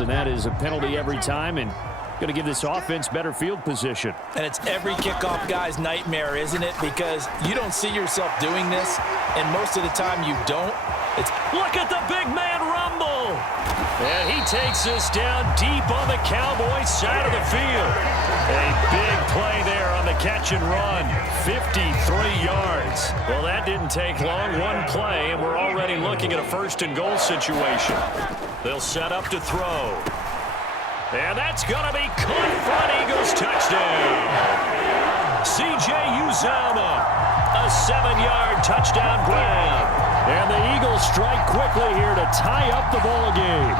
downs, and that is a penalty every time, and going to give this offense better field position. And it's every kickoff guy's nightmare, isn't it? Because you don't see yourself doing this, and most of the time you don't. Look at the big man rumble. And he takes us down deep on the Cowboys side of the field. A big play there on the catch and run. 53 yards. Well, that didn't take long. One play, and we're already looking at a first-and-goal situation. They'll set up to throw. And that's going to be caught front. Eagles touchdown. C.J. Uzomah, a 7-yard touchdown grab. And the Eagles strike quickly here to tie up the ball game.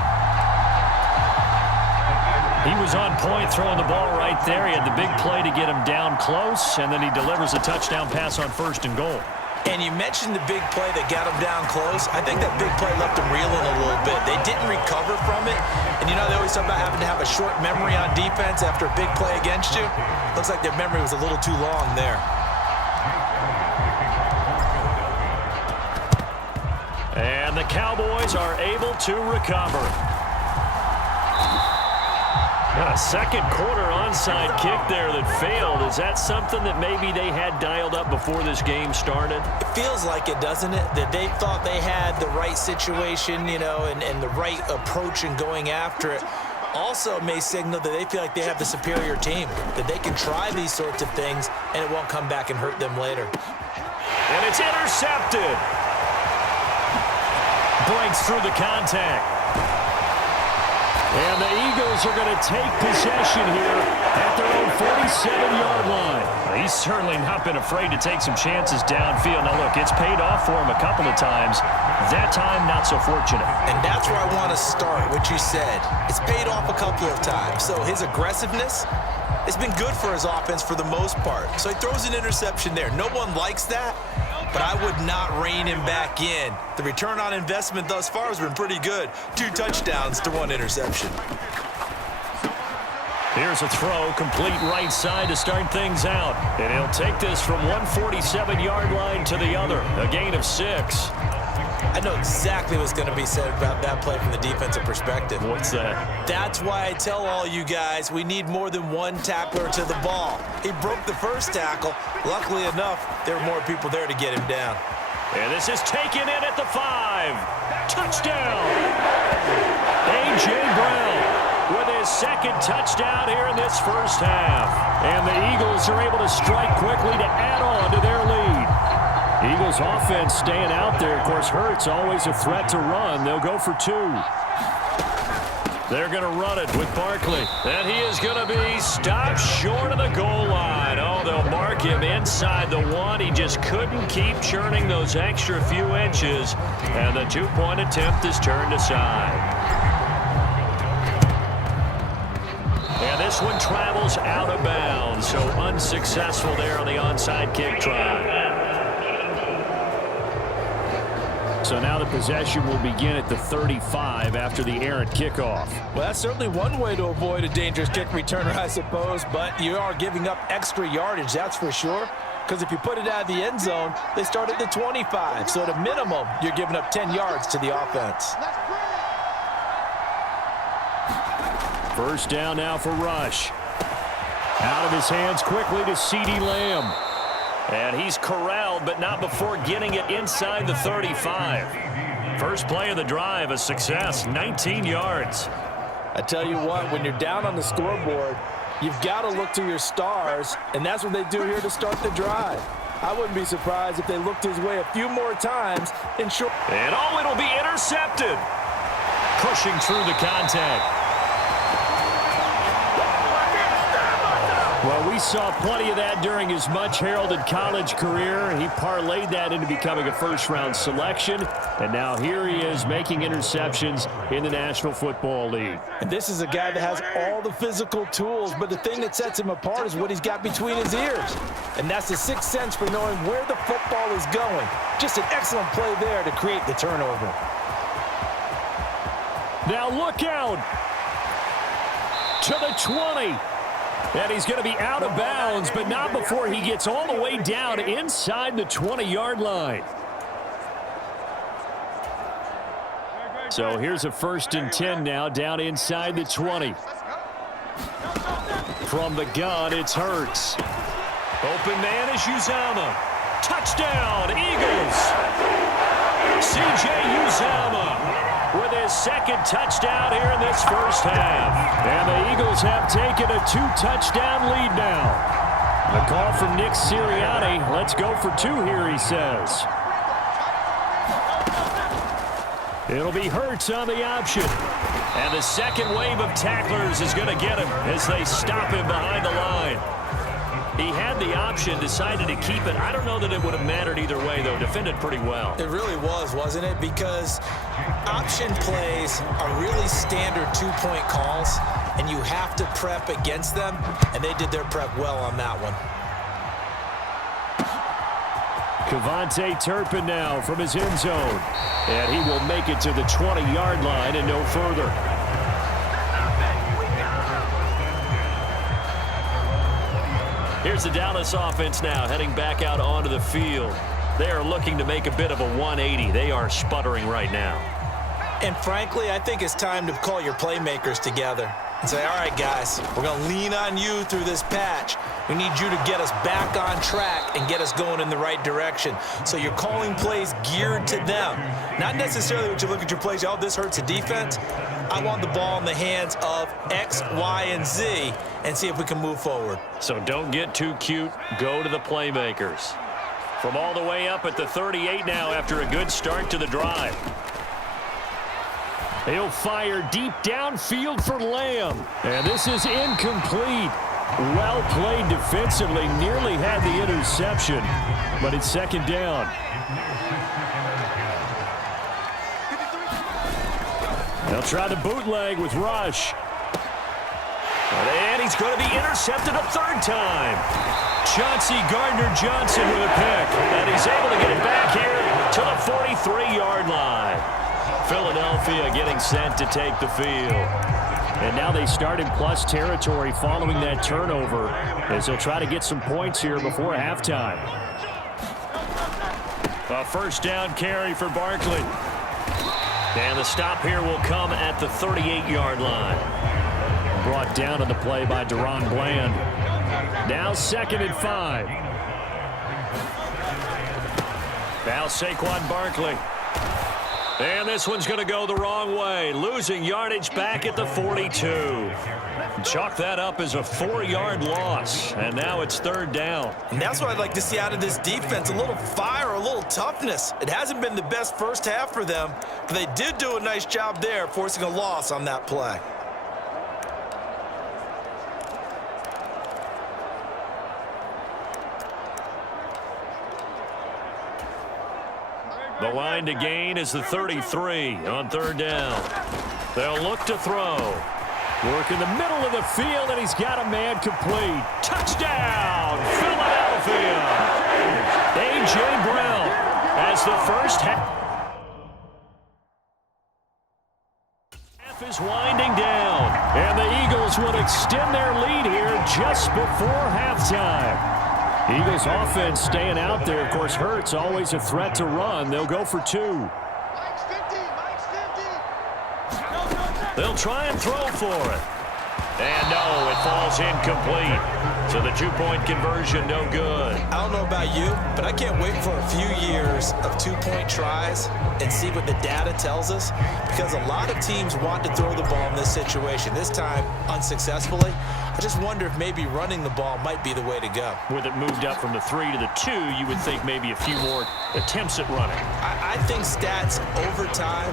He was on point throwing the ball right there. He had the big play to get him down close, and then he delivers a touchdown pass on first and goal. And you mentioned the big play that got him down close. I think that big play left him reeling a little bit. They didn't recover from it. And you know, they always talk about having to have a short memory on defense after a big play against you. Looks like their memory was a little too long there. And the Cowboys are able to recover. A second quarter onside kick there that failed. Is that something that maybe they had dialed up before this game started? It feels like it, doesn't it? That they thought they had the right situation, you know, and the right approach in going after it. Also may signal that they feel like they have the superior team, that they can try these sorts of things and it won't come back and hurt them later. And it's intercepted. Breaks through the contact. And the Eagles are going to take possession here at their own 47-yard line. He's certainly not been afraid to take some chances downfield. Now, look, it's paid off for him a couple of times. That time, not so fortunate. And that's where I want to start, what you said. It's paid off a couple of times. So his aggressiveness, it's been good for his offense for the most part. So he throws an interception there. No one likes that, but I would not rein him back in. The return on investment thus far has been pretty good. 2 touchdowns to 1 interception. Here's a throw, complete right side to start things out. And he'll take this from 147-yard line to the other. A gain of 6. I know exactly what's going to be said about that play from the defensive perspective. What's that? That's why I tell all you guys we need more than one tackler to the ball. He broke the first tackle. Luckily enough, there were more people there to get him down. And this is taken in at the 5. Touchdown! A.J. Brown with his second touchdown here in this first half. And the Eagles are able to strike quickly to add on to their lead. Eagles offense staying out there. Of course, Hurts always a threat to run. They'll go for 2. They're going to run it with Barkley. And he is going to be stopped short of the goal line. Oh, they'll mark him inside the 1. He just couldn't keep churning those extra few inches. And the 2-point attempt is turned aside. And this one travels out of bounds. So unsuccessful there on the onside kick try. So now the possession will begin at the 35 after the errant kickoff. Well, that's certainly one way to avoid a dangerous kick returner, I suppose, but you are giving up extra yardage, that's for sure. Because if you put it out of the end zone, they start at the 25. So at a minimum, you're giving up 10 yards to the offense. First down now for Rush. Out of his hands quickly to CeeDee Lamb. And he's corralled, but not before getting it inside the 35. First play of the drive, a success, 19 yards. I tell you what, when you're down on the scoreboard, you've got to look to your stars, and that's what they do here to start the drive. I wouldn't be surprised if they looked his way a few more times and sure. And oh, it'll be intercepted. Pushing through the contact. Well, we saw plenty of that during his much-heralded college career. He parlayed that into becoming a first-round selection, and now here he is making interceptions in the National Football League. And this is a guy that has all the physical tools, but the thing that sets him apart is what he's got between his ears. And that's the sixth sense for knowing where the football is going. Just an excellent play there to create the turnover. Now look out to the 20. And he's going to be out of bounds, but not before he gets all the way down inside the 20-yard line. So here's a 1st and 10 now, down inside the 20. From the gun, it's Hurts. Open man is Uzama. Touchdown, Eagles. C.J. Uzama with his 2nd touchdown here in this first half. And the Eagles have taken a 2-touchdown lead now. A call from Nick Sirianni. Let's go for 2 here, he says. It'll be Hurts on the option. And the second wave of tacklers is going to get him as they stop him behind the line. He had the option, decided to keep it. I don't know that it would have mattered either way, though. Defended pretty well. It really was, wasn't it? Because option plays are really standard 2-point calls, and you have to prep against them, and they did their prep well on that one. Kevontae Turpin now from his end zone. And he will make it to the 20-yard line and no further. Here's the Dallas offense now heading back out onto the field. They are looking to make a bit of a 180. They are sputtering right now. And frankly, I think it's time to call your playmakers together and say, all right, guys, we're going to lean on you through this patch. We need you to get us back on track and get us going in the right direction. So you're calling plays geared to them. Not necessarily what you look at your plays, oh, this hurts the defense. I want the ball in the hands of X, Y, and Z and see if we can move forward. So don't get too cute. Go to the playmakers. From all the way up at the 38 now after a good start to the drive. He'll fire deep downfield for Lamb. And this is incomplete. Well played defensively. Nearly had the interception. But it's 2nd down. They'll try the bootleg with Rush. And he's going to be intercepted a 3rd time. Chauncey Gardner-Johnson with a pick. And he's able to get it back here to the 43-yard line. Philadelphia getting set to take the field. And now they start in plus territory following that turnover as they'll try to get some points here before halftime. A 1st down carry for Barkley. And the stop here will come at the 38-yard line. Brought down on the play by Deron Bland. Now 2nd and 5. Now Saquon Barkley. And this one's going to go the wrong way. Losing yardage back at the 42. Chalk that up as a 4-yard loss. And now it's 3rd down. And that's what I'd like to see out of this defense. A little fire, a little toughness. It hasn't been the best first half for them, but they did do a nice job there forcing a loss on that play. The line to gain is the 33 on 3rd down. They'll look to throw. Work in the middle of the field, and he's got a man complete. Touchdown, Philadelphia! A.J. Brown as the first half is winding down. And the Eagles will extend their lead here just before halftime. Eagles offense staying out there. Of course, Hurts always a threat to run. They'll go for 2. They'll try and throw for it. And no, it falls incomplete. So the 2-point conversion, no good. I don't know about you, but I can't wait for a few years of 2-point tries and see what the data tells us, because a lot of teams want to throw the ball in this situation. This time, unsuccessfully. I just wonder if maybe running the ball might be the way to go. With it moved up from the 3 to the 2, you would think maybe a few more attempts at running. I think stats over time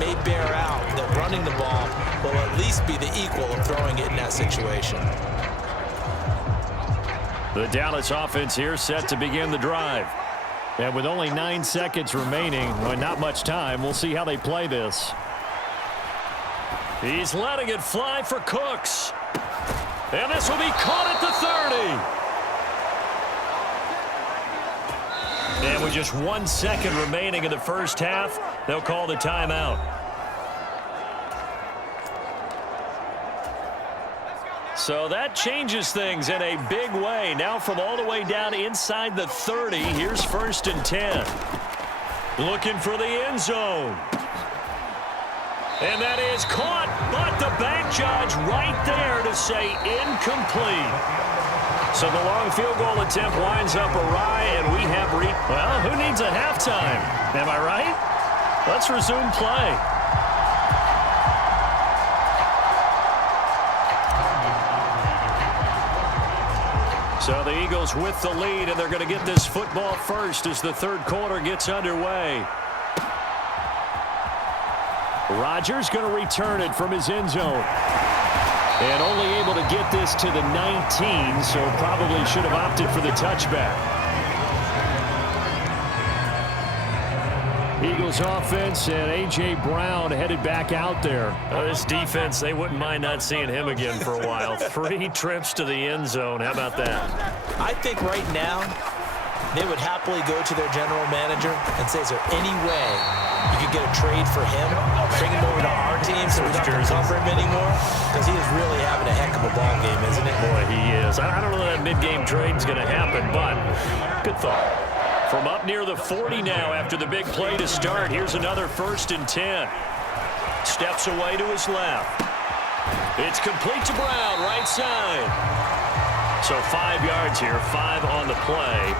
may bear out that running the ball will at least be the equal of throwing it in that situation. The Dallas offense here set to begin the drive. And with only 9 seconds remaining, well, not much time, we'll see how they play this. He's letting it fly for Cooks. And this will be caught at the 30. And with just 1 second remaining in the first half, they'll call the timeout. So that changes things in a big way. Now from all the way down inside the 30, here's 1st and 10. Looking for the end zone. And that is caught, but the back judge right there to say incomplete. So the long field goal attempt winds up awry, and we have well, who needs a halftime? Am I right? Let's resume play. So the Eagles with the lead, and they're going to get this football first as the third quarter gets underway. Rodgers going to return it from his end zone. And only able to get this to the 19, so probably should have opted for the touchback. Eagles offense and A.J. Brown headed back out there. This defense, they wouldn't mind not seeing him again for a while. 3 trips to the end zone. How about that? I think right now they would happily go to their general manager and say, is there any way you could get a trade for him, bring him over to our team so we don't have to cover him anymore? Because he is really having a heck of a ball game, isn't it? Boy, he is. I don't know that mid-game trade is going to happen, but good thought. From up near the 40 now after the big play to start, here's another 1st and 10. Steps away to his left. It's complete to Brown, right side. So 5 yards here, 5 on the play.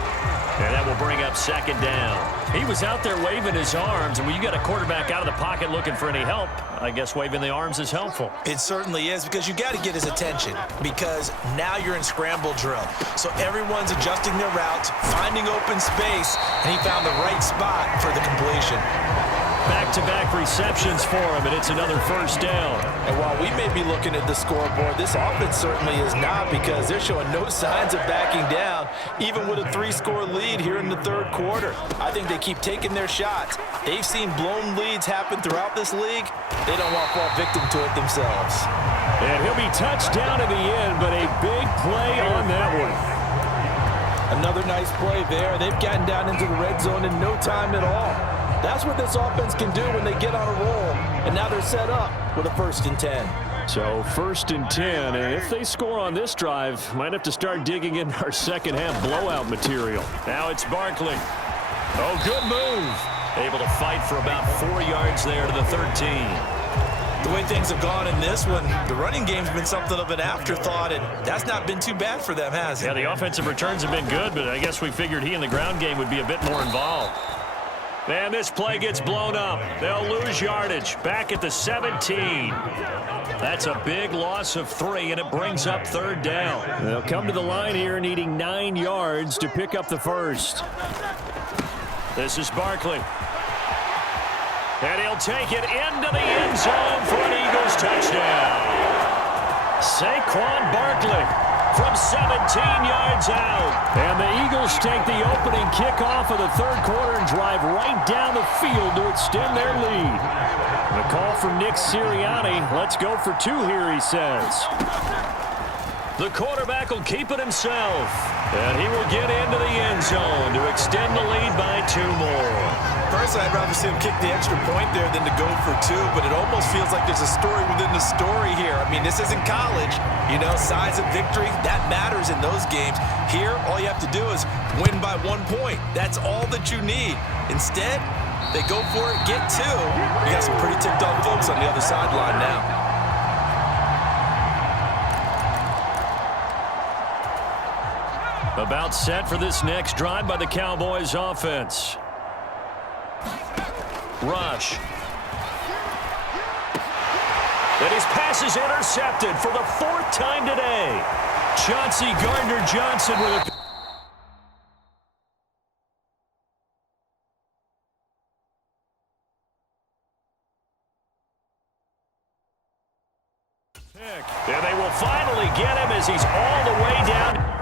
And that will bring up 2nd down. He was out there waving his arms, and when you got a quarterback out of the pocket looking for any help, I guess waving the arms is helpful. It certainly is, because you got to get his attention, because now you're in scramble drill. So everyone's adjusting their routes, finding open space, and he found the right spot for the completion. Back-to-back receptions for him, and it's another 1st down. And while we may be looking at the scoreboard, this offense certainly is not, because they're showing no signs of backing down, even with a 3-score lead here in the third quarter. I think they keep taking their shots. They've seen blown leads happen throughout this league. They don't want to fall victim to it themselves. And he'll be touched down in the end, but a big play on that one. Another nice play there. They've gotten down into the red zone in no time at all. That's what this offense can do when they get on a roll. And now they're set up with a 1st and 10. So 1st and 10, and if they score on this drive, might have to start digging in our second half blowout material. Now it's Barkley. Oh, good move. Able to fight for about 4 yards there to the 13. The way things have gone in this one, the running game's been something of an afterthought, and that's not been too bad for them, has it? Yeah, the offensive returns have been good, but I guess we figured he in the ground game would be a bit more involved. And this play gets blown up. They'll lose yardage. Back at the 17. That's a big loss of 3, and it brings up 3rd down. They'll come to the line here needing 9 yards to pick up the 1st. This is Barkley. And he'll take it into the end zone for an Eagles touchdown. Saquon Barkley from 17 yards out. And the Eagles take the opening kickoff of the third quarter and drive right down the field to extend their lead. The call from Nick Sirianni. Let's go for 2 here, he says. The quarterback will keep it himself. And he will get into the end zone to extend the lead by 2 more. Personally, I'd rather see him kick the extra point there than to go for 2, but it almost feels like there's a story within the story here. I mean, this isn't college. You know, size of victory, that matters in those games. Here, all you have to do is win by 1 point. That's all that you need. Instead, they go for it, get 2. You got some pretty ticked off folks on the other sideline now. About set for this next drive by the Cowboys offense. Rush. And his pass is intercepted for the 4th time today. Chauncey Gardner-Johnson with a pick. And they will finally get him as he's all the way down.